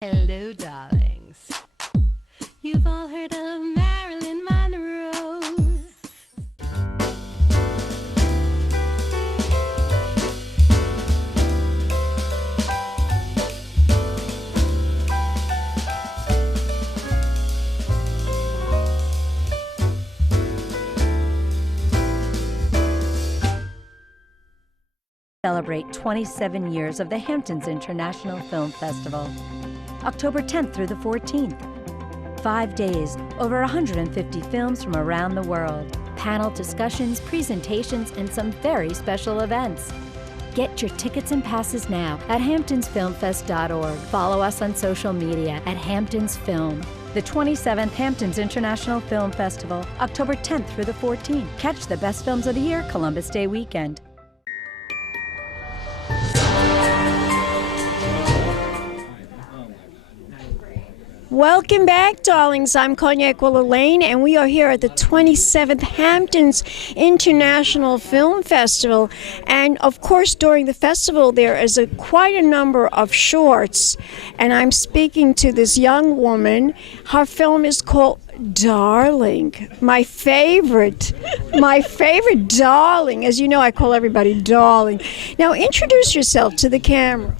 Hello, darlings. You've all heard of Marilyn Monroe. Celebrate 27 years of the Hamptons International Film Festival. October 10th through the 14th. 5 days, over 150 films from around the world. Panel discussions, presentations, and some very special events. Get your tickets and passes now at hamptonsfilmfest.org. Follow us on social media at Hamptons Film. The 27th Hamptons International Film Festival, October 10th through the 14th. Catch the best films of the year, Columbus Day weekend. Welcome back, darlings. I'm Cognac Wellerlane, and we are here at the 27th Hamptons International Film Festival. And of course, during the festival, there is quite a number of shorts. And I'm speaking to this young woman. Her film is called Darling. My favorite darling. As you know, I call everybody darling. Now, introduce yourself to the camera.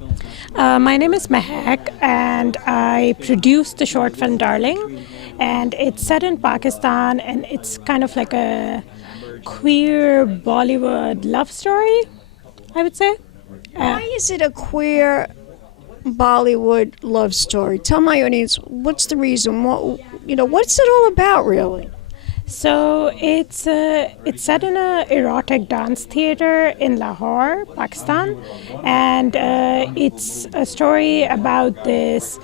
My name is Mahak, and I produced the short film Darling, and it's set in Pakistan, and it's kind of like a queer Bollywood love story, I would say. Why is it a queer Bollywood love story? Tell my audience, what's the reason? What's it all about, really? So it's set in a erotic dance theater in Lahore, Pakistan, and it's a story about this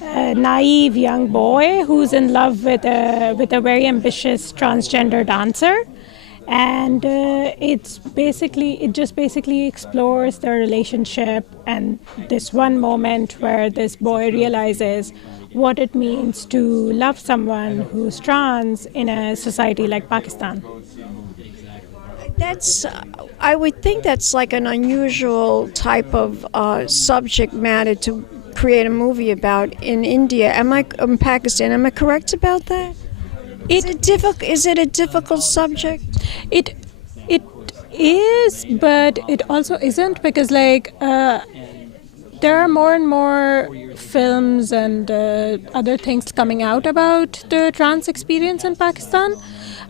naive young boy who's in love with a very ambitious transgender dancer, and it just basically explores their relationship and this one moment where this boy realizes what it means to love someone who's trans in a society like Pakistan. I would think that's like an unusual type of subject matter to create a movie about in India. In Pakistan, am I correct about that? Is it a difficult subject? It is, but it also isn't, because there are more and more films and other things coming out about the trans experience in Pakistan.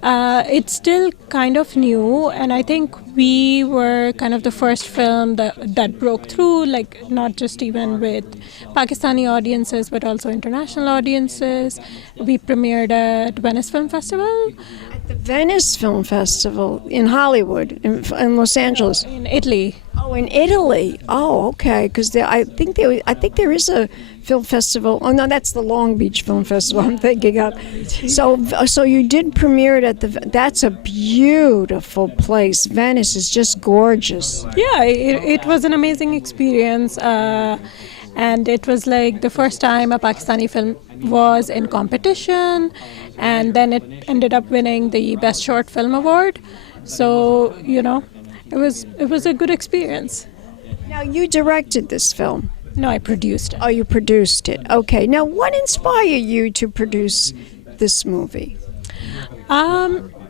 It's still kind of new, and I think we were kind of the first film that broke through, not just even with Pakistani audiences, but also international audiences. We premiered at Venice Film Festival. The Venice Film Festival in Hollywood, in Los Angeles. In Italy. Oh, in Italy. Oh, okay. Because I think there is a film festival. Oh no, that's the Long Beach Film Festival I'm thinking of. So you did premiere it at That's a beautiful place. Venice is just gorgeous. Yeah, it was an amazing experience. And it was like the first time a Pakistani film was in competition, and then it ended up winning the Best Short Film Award. So, it was a good experience. Now, you directed this film. No, I produced it. Oh, you produced it. Okay. Now, what inspired you to produce this movie?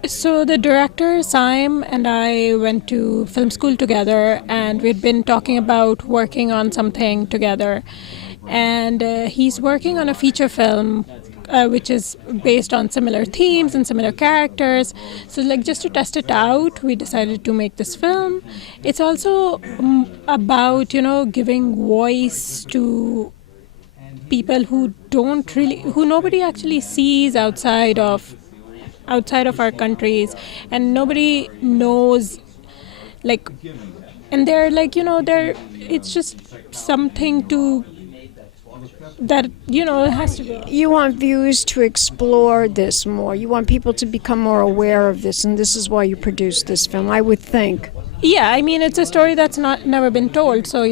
So the director, Saim, and I went to film school together, and we'd been talking about working on something together. And he's working on a feature film which is based on similar themes and similar characters. So just to test it out, we decided to make this film. It's also about, giving voice to people who nobody actually sees outside of our countries, and nobody knows, and it's just something that has to go. You want viewers to explore this more. You want people to become more aware of this, and this is why you produced this film, I would think. Yeah, I mean, it's a story that's never been told, so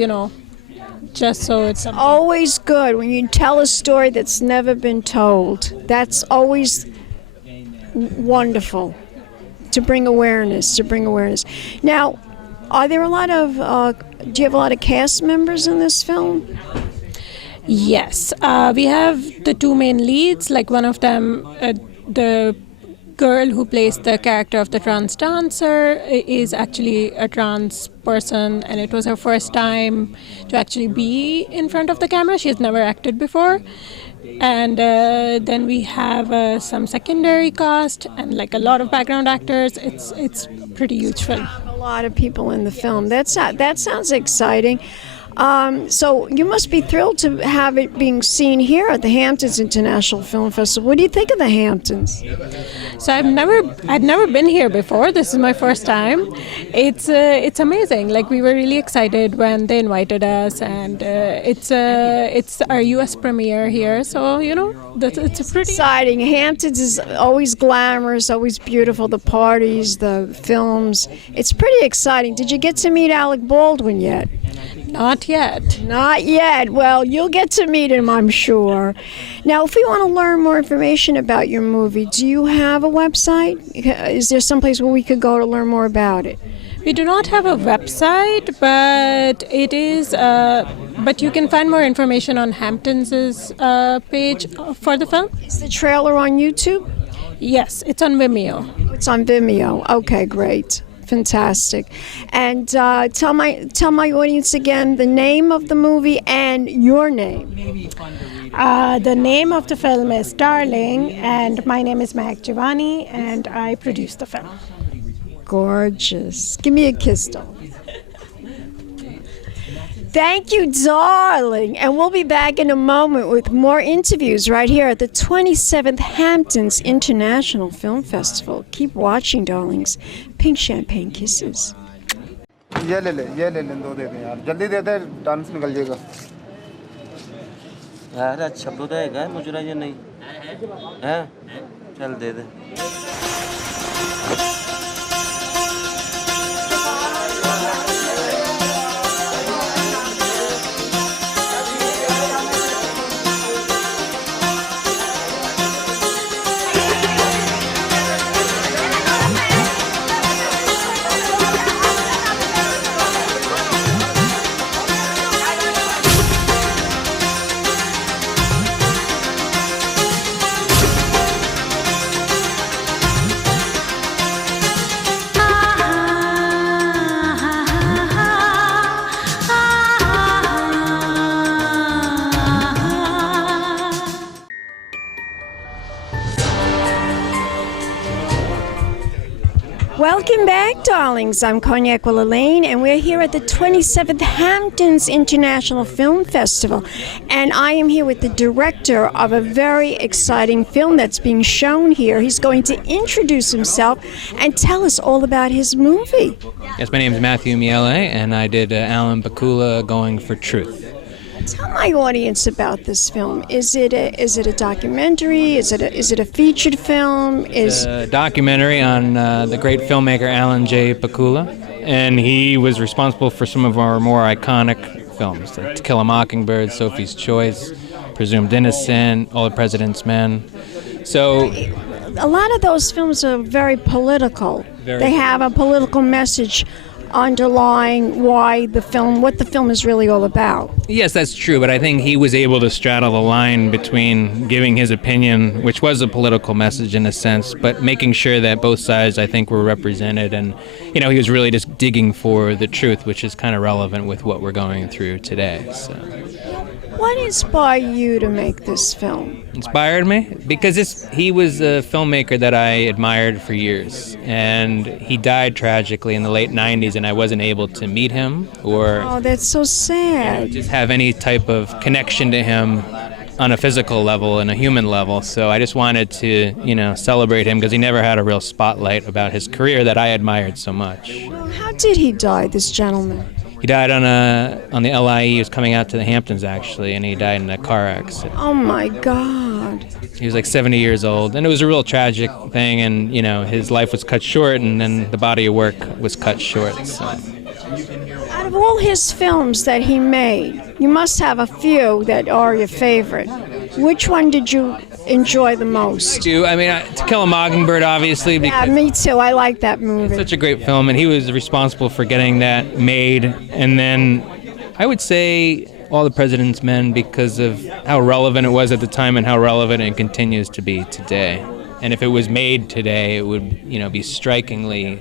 just so it's something. Always good when you tell a story that's never been told. That's always wonderful to bring awareness. Now, do you have a lot of cast members in this film? Yes, we have the two main leads. Like one of them, the girl who plays the character of the trans dancer is actually a trans person, and it was her first time to actually be in front of the camera. She has never acted before. And then we have some secondary cast and like a lot of background actors. It's pretty huge film. A lot of people in the film. That sounds exciting. So you must be thrilled to have it being seen here at the Hamptons International Film Festival. What do you think of the Hamptons? So I'd never been here before. This is my first time. It's amazing. Like, we were really excited when they invited us, and it's our U.S. premiere here. So it's a pretty exciting. Hamptons is always glamorous, always beautiful. The parties, the films. It's pretty exciting. Did you get to meet Alec Baldwin yet? Not yet. Not yet. Well, you'll get to meet him, I'm sure. Now, if we want to learn more information about your movie, do you have a website? Is there someplace where we could go to learn more about it? We do not have a website, but it is. But you can find more information on Hamptons' page for the film. Is the trailer on YouTube? Yes, it's on Vimeo. It's on Vimeo. Okay, great. Fantastic. And tell my audience again the name of the movie and your name. The name of the film is Darling, and my name is Mahak Jiwani, and I produced the film. Gorgeous. Give me a kiss, doll. Thank you, darling. And we'll be back in a moment with more interviews right here at the 27th Hamptons International Film Festival. Keep watching, darlings. Pink champagne kisses. ये ले दो दे दे यार जल्दी दे दे dance निकल जाएगा यार अच्छा बुलाएगा मुझे ये नहीं है चल दे दे Welcome back, darlings. I'm Cognac Wellerlane, and we're here at the 27th Hamptons International Film Festival. And I am here with the director of a very exciting film that's being shown here. He's going to introduce himself and tell us all about his movie. Yes, my name is Matthew Miele, and I did Alan PAKULA Going for Truth. Tell my audience about this film. Is it a documentary? Is it a featured film? It's a documentary on the great filmmaker Alan J. PAKULA, and he was responsible for some of our more iconic films, like To Kill a Mockingbird, Sophie's Choice, Presumed Innocent, All the President's Men. So a lot of those films are very political. They have a political message underlying what the film is really all about. Yes, that's true, but I think he was able to straddle the line between giving his opinion, which was a political message in a sense, but making sure that both sides, I think, were represented. And, he was really just digging for the truth, which is kind of relevant with what we're going through today. So. What inspired you to make this film? Inspired me? Because he was a filmmaker that I admired for years, and he died tragically in the late 90s, and I wasn't able to meet him or oh, that's so sad. Just have any type of connection to him on a physical level and a human level. So I just wanted to, celebrate him because he never had a real spotlight about his career that I admired so much. Well, how did he die, this gentleman? He died on the LIE. He was coming out to the Hamptons, actually, and he died in a car accident. Oh, my God. He was like 70 years old, and it was a real tragic thing, and, his life was cut short, and then the body of work was cut short. So. Out of all his films that he made, you must have a few that are your favorite. Which one did you enjoy the most? To Kill a Mockingbird, obviously. Yeah, me too. I like that movie. It's such a great film, and he was responsible for getting that made. And then I would say All the President's Men because of how relevant it was at the time and how relevant it continues to be today. And if it was made today, it would, be strikingly,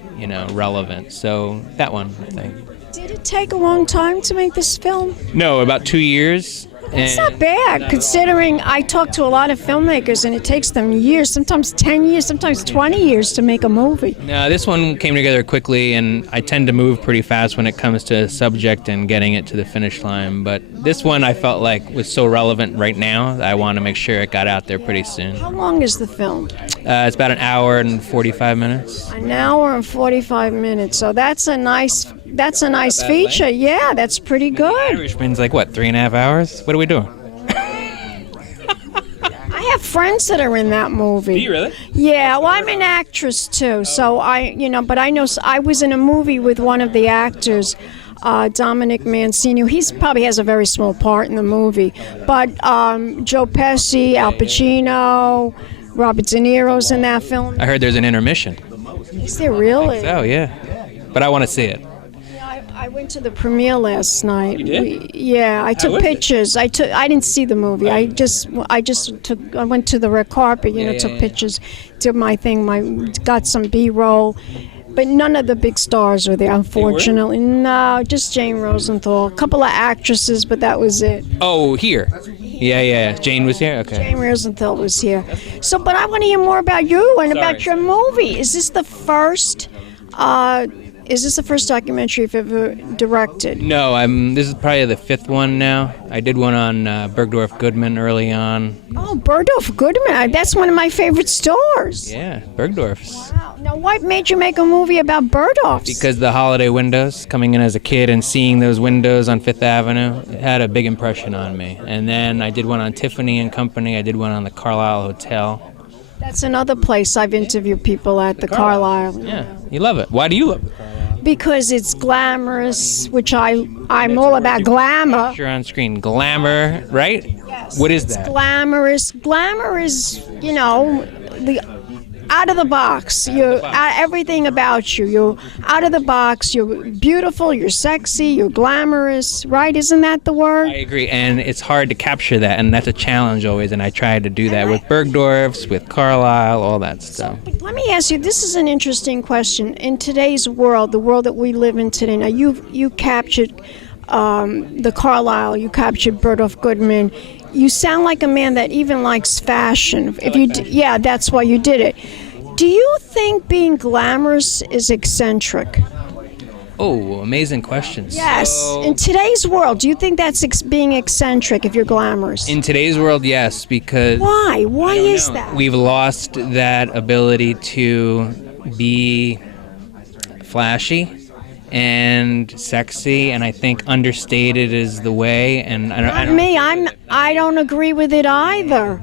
relevant. So that one, I think. Did it take a long time to make this film? No, about 2 years. It's not bad, considering I talk to a lot of filmmakers, and it takes them years, sometimes 10 years, sometimes 20 years to make a movie. No, this one came together quickly, and I tend to move pretty fast when it comes to a subject and getting it to the finish line. But this one I felt like was so relevant right now that I want to make sure it got out there pretty soon. How long is the film? It's about an hour and 45 minutes. An hour and 45 minutes. So that's a nice feature. Length. Yeah, that's pretty good. Irishman's like, what, 3.5 hours? What are we doing? I have friends that are in that movie. Do you really? Yeah, well, I'm an actress too, so but I know I was in a movie with one of the actors, Dominic Mancini. He probably has a very small part in the movie, but Joe Pesci, Al Pacino, Robert De Niro's in that film. I heard there's an intermission. Is there really? Oh, yeah. But I want to see it. I went to the premiere last night. You did? I took pictures. I didn't see the movie. I went to the red carpet, took pictures, did my thing, got some B-roll. But none of the big stars were there, unfortunately. No, just Jane Rosenthal. A couple of actresses, but that was it. Oh, here. Yeah. Jane was here? Okay. Jane Rosenthal was here. So, but I want to hear more about you and about your movie. Is this the first documentary you've ever directed? No, this is probably the fifth one now. I did one on Bergdorf Goodman early on. Oh, Bergdorf Goodman. That's one of my favorite stores. Yeah, Bergdorf's. Wow. Now, what made you make a movie about Bergdorf's? Because the holiday windows, coming in as a kid and seeing those windows on Fifth Avenue, it had a big impression on me. And then I did one on Tiffany and Company. I did one on the Carlisle Hotel. That's another place I've interviewed people at, the Carlisle. Yeah, you love it. Why do you love it? Because it's glamorous, which I'm all about glamour. You're on screen. Glamour, right? Yes. What is It's that? glamorous. Glamour is, the out of the box. Everything about you. You're out of the box. You're beautiful. You're sexy. You're glamorous. Right? Isn't that the word? I agree, and it's hard to capture that, and that's a challenge always. And I try to do that with Bergdorf's, with Carlisle, all that stuff. Let me ask you. This is an interesting question. In today's world, the world that we live in today. Now, you captured the Carlisle. You captured Bergdorf Goodman. You sound like a man that even likes fashion. Yeah, that's why you did it. Do you think being glamorous is eccentric? Oh, amazing questions. Yes. So, in today's world, do you think that's being eccentric if you're glamorous? in today's world, yes, because Why? Why is that? we've lost that ability to be flashy and sexy, and I think understated is the way. And I don't agree with it either.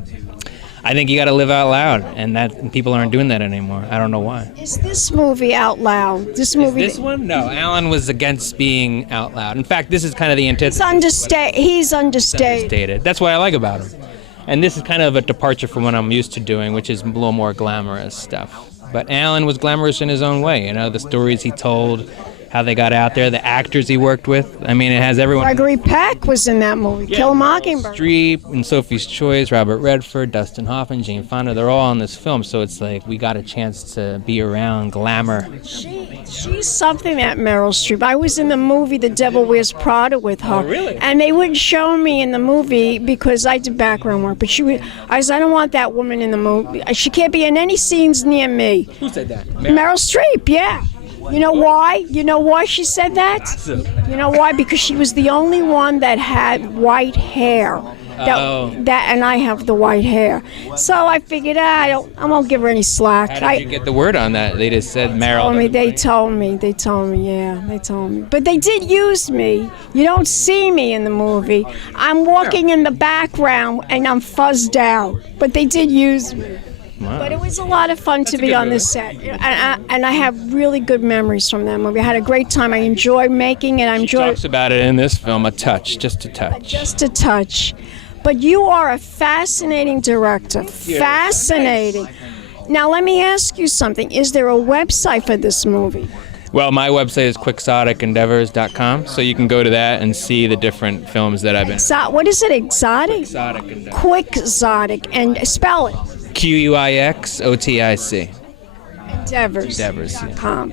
I think you got to live out loud, and people aren't doing that anymore. I don't know why. Is this movie out loud? This movie. This one? No, Alan was against being out loud. In fact, this is kind of the antithesis. He's understated. Understated. That's what I like about him. And this is kind of a departure from what I'm used to doing, which is a little more glamorous stuff. But Alan was glamorous in his own way. The stories he told, how they got out there, the actors he worked with. I mean, it has everyone. Gregory Peck was in that movie. Kill a Mockingbird. Streep and Sophie's Choice, Robert Redford, Dustin Hoffman, Jane Fonda, they're all in this film. So it's like we got a chance to be around glamour. She's something, that Meryl Streep. I was in the movie The Devil Wears Prada with her. Oh, really? And they wouldn't show me in the movie because I did background work. But I said, I don't want that woman in the movie. She can't be in any scenes near me. Who said that? Meryl Streep, yeah. You know why? You know why she said that? You know why? Because she was the only one that had white hair. And I have the white hair. So I figured, I won't give her any slack. How did you get the word on that? They just said Meryl. They told me. But they did use me. You don't see me in the movie. I'm walking in the background and I'm fuzzed out. But they did use me. Wow. But it was a lot of fun to be on this set. And I have really good memories from that movie. I had a great time. I enjoyed making it. She talks about it in this film, just a touch. Just a touch. But you are a fascinating director. Fascinating. Now, let me ask you something. Is there a website for this movie? Well, my website is quixoticendeavors.com, so you can go to that and see the different films that I've been. What is it? Exotic? Quixotic Endeavors. Quixotic. And spell it. Quixotic. Endeavors.com.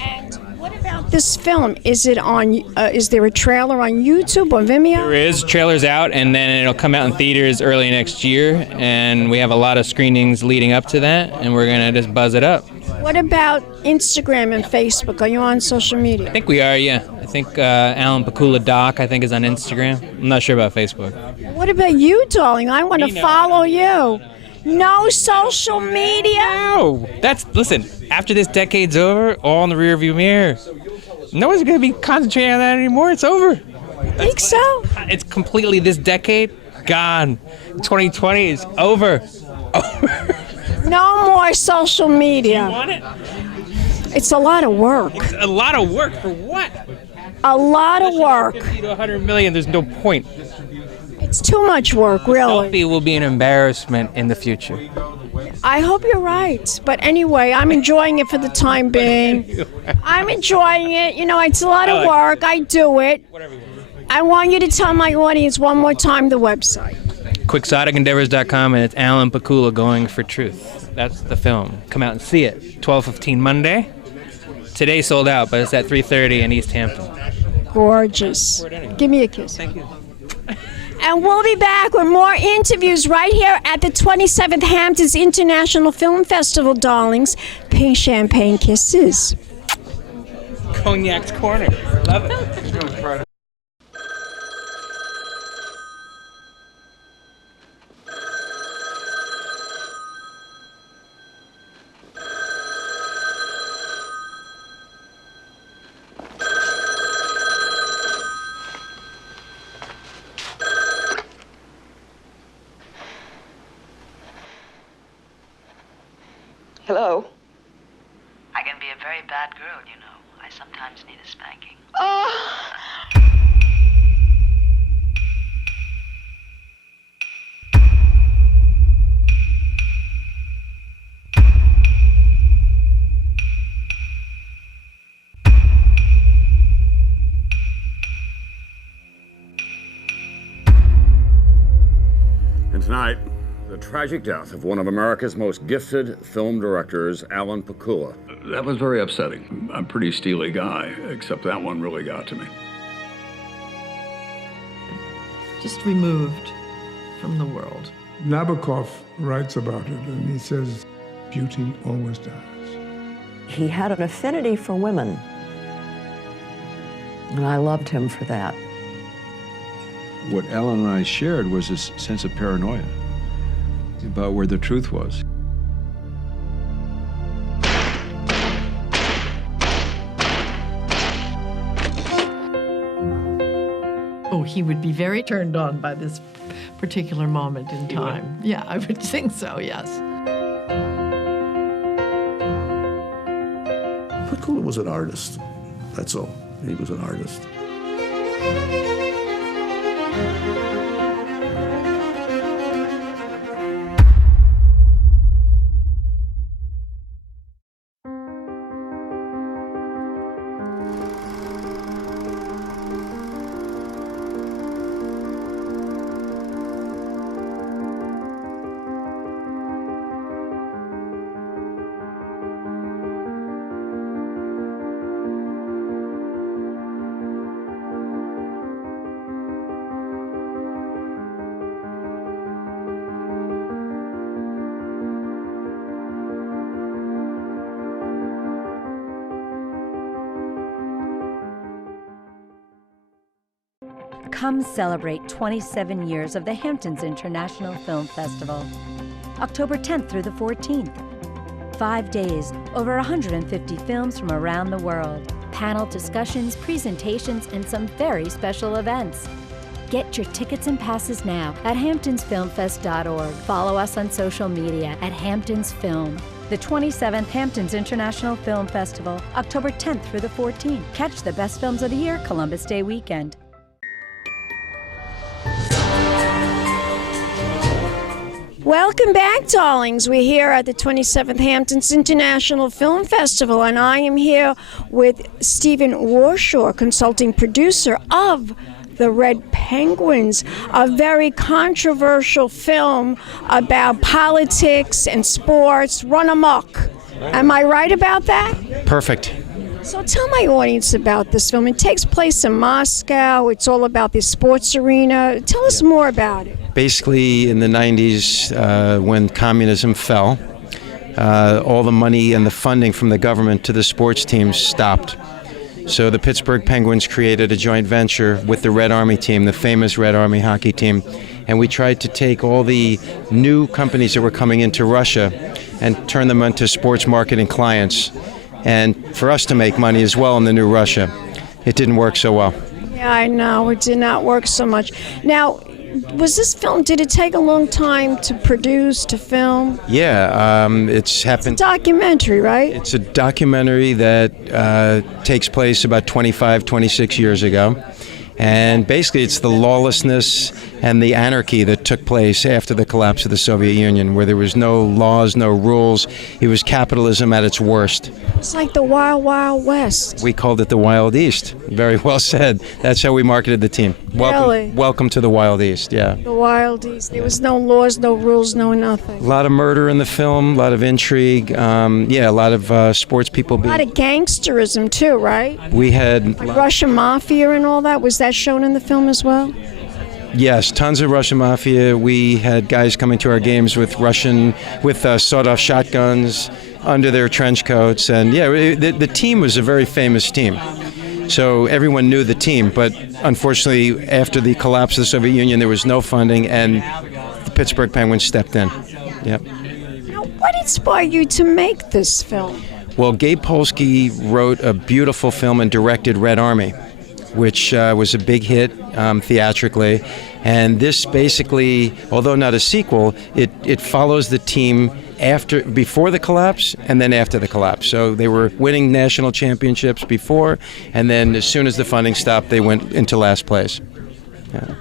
And what about this film? Is it on? Is there a trailer on YouTube or Vimeo? There is. Trailer's out, and then it'll come out in theaters early next year, and we have a lot of screenings leading up to that, and we're going to just buzz it up. What about Instagram and Facebook? Are you on social media? I think we are, yeah. I think Alan PAKULA Doc, I think, is on Instagram. I'm not sure about Facebook. What about you, darling? I want to follow you. No social media? No! Listen, after this decade's over, all in the rearview mirror. No one's going to be concentrating on that anymore. It's over. Think so? It's completely this decade gone. 2020 is over. No more social media. You want it? It's a lot of work. It's a lot of work for what? A lot of work. 50 to 100 million, there's no point. It's too much work, really. Selfie will be an embarrassment in the future. I hope you're right. But anyway, I'm enjoying it for the time being. I'm enjoying it. You know, it's a lot of work. I do it. I want you to tell my audience one more time the website. Quixoticendeavors.com, and it's Alan PAKULA Going for Truth. That's the film. Come out and see it. 12:15 Monday. Today sold out, but it's at 3:30 in East Hampton. Gorgeous. Give me a kiss. Thank you. And we'll be back with more interviews right here at the 27th Hamptons International Film Festival, darlings. Pink champagne kisses. Cognac's Corner. Love it. Hello? I can be a very bad girl, you know. I sometimes need a spanking. And tonight, the tragic death of one of America's most gifted film directors, Alan PAKULA. That was very upsetting. I'm a pretty steely guy, except that one really got to me. Just removed from the world. Nabokov writes about it, and he says, beauty always dies. He had an affinity for women, and I loved him for that. What Alan and I shared was this sense of paranoia about where the truth was. Oh, he would be very turned on by this particular moment in time. Yeah, I would think so, yes. PAKULA was an artist, that's all. He was an artist. Come celebrate 27 years of the Hamptons International Film Festival. October 10th through the 14th. 5 days, over 150 films from around the world. Panel discussions, presentations, and some very special events. Get your tickets and passes now at hamptonsfilmfest.org. Follow us on social media at Hamptons Film. The 27th Hamptons International Film Festival, October 10th through the 14th. Catch the best films of the year, Columbus Day weekend. Welcome back, darlings. We're here at the 27th Hamptons International Film Festival, and I am here with Stephen Warshaw, consulting producer of The Red Penguins, a very controversial film about politics and sports, run amok. Am I right about that? Perfect. So tell my audience about this film. It takes place in Moscow. It's all about the sports arena. Tell us more about it. Basically, in the 90s, when communism fell, all the money and the funding from the government to the sports teams stopped. So the Pittsburgh Penguins created a joint venture with the Red Army team, the famous Red Army hockey team, and we tried to take all the new companies that were coming into Russia and turn them into sports marketing clients, and for us to make money as well in the new Russia. It didn't work so well. Yeah, I know. It did not work so much. Now, was this film, did it take a long time to produce, to film? Yeah, it's happened. It's a documentary, right? It's a documentary that takes place about 25, 26 years ago. And basically it's the lawlessness and the anarchy that took place after the collapse of the Soviet Union, where there was no laws, no rules. It was capitalism at its worst. It's like the Wild Wild West. We called it the Wild East. Very well said. That's how we marketed the team. Really? Welcome to the Wild East, yeah. The Wild East. There was no laws, no rules, no nothing. A lot of murder in the film, a lot of intrigue. Yeah, a lot of sports people. A lot of gangsterism too, right? We had... Like Russian Mafia and all that. Was that shown in the film as well? Yes, tons of Russian Mafia. We had guys coming to our games with sawed-off shotguns under their trench coats. And yeah, the team was a very famous team. So everyone knew the team, but unfortunately, after the collapse of the Soviet Union, there was no funding, and the Pittsburgh Penguins stepped in. Yep. Now, what inspired you to make this film? Well, Gabe Polsky wrote a beautiful film and directed Red Army, which was a big hit theatrically. And this basically, although not a sequel, it follows the team before the collapse and then after the collapse. So they were winning national championships before, and then as soon as the funding stopped, they went into last place. Yeah.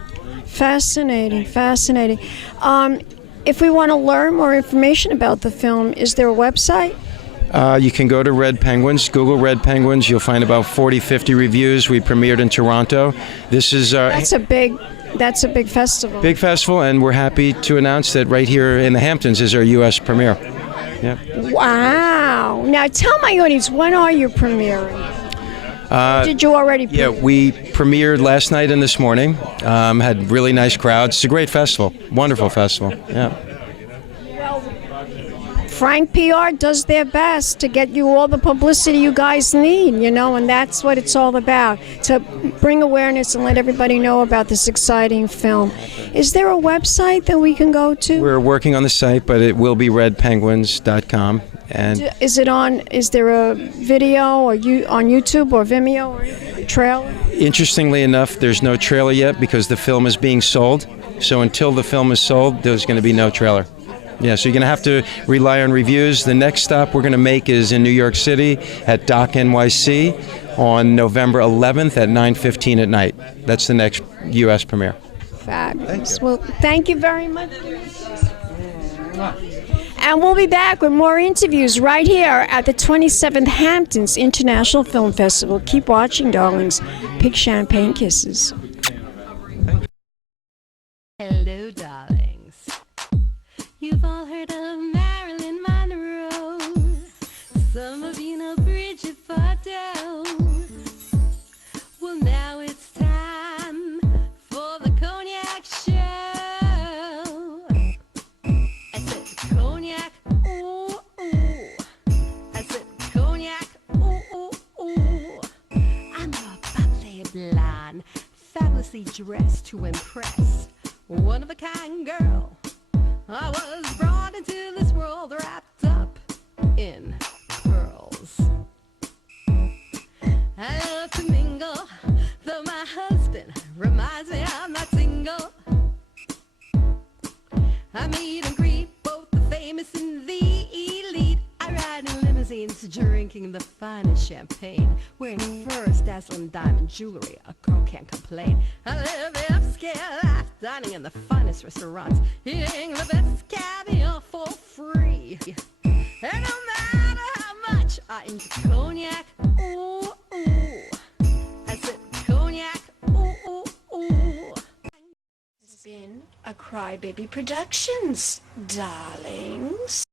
Fascinating, fascinating. If we want to learn more information about the film, is there a website? You can go to Red Penguins, Google Red Penguins. You'll find about 40, 50 reviews. We premiered in Toronto. This is That's a big festival. Big festival, and we're happy to announce that right here in the Hamptons is our U.S. premiere. Yeah. Wow. Now tell my audience, when are you premiering? Did you already premiere? Yeah, we premiered last night and this morning. Had really nice crowds. It's a great festival. Wonderful festival. Yeah. Frank PR does their best to get you all the publicity you guys need, and that's what it's all about, to bring awareness and let everybody know about this exciting film. Is there a website that we can go to? We're working on the site, but it will be redpenguins.com. And is there a video or on YouTube or Vimeo or a trailer? Interestingly enough, there's no trailer yet because the film is being sold. So until the film is sold, there's going to be no trailer. Yeah, so you're going to have to rely on reviews. The next stop we're going to make is in New York City at Dock NYC on November 11th at 9:15 at night. That's the next U.S. premiere. Fabulous. Well, thank you very much. And we'll be back with more interviews right here at the 27th Hamptons International Film Festival. Keep watching, darlings. Big champagne kisses. Hello, darlings. You've all heard of Marilyn Monroe. Some of you know Bridget Bardot. Well, now it's time for the Cognac Show. I said Cognac, ooh, ooh. I said Cognac, ooh, ooh, ooh. I'm a bubbly blonde, fabulously dressed to impress. One of a kind girl. I was brought into this world wrapped up in pearls. I love to mingle, though my husband reminds me I'm not single. I meet and greet both the famous and the elite. I ride in limousines, drinking drinking the finest champagne, wearing furs, dazzling diamond jewelry. A girl can't complain. I live the upscale life, dining in the finest restaurants, eating the best caviar for free. And no matter how much I enjoy cognac, ooh, ooh. I said cognac, ooh, ooh, ooh. It's been a Crybaby Productions, darlings.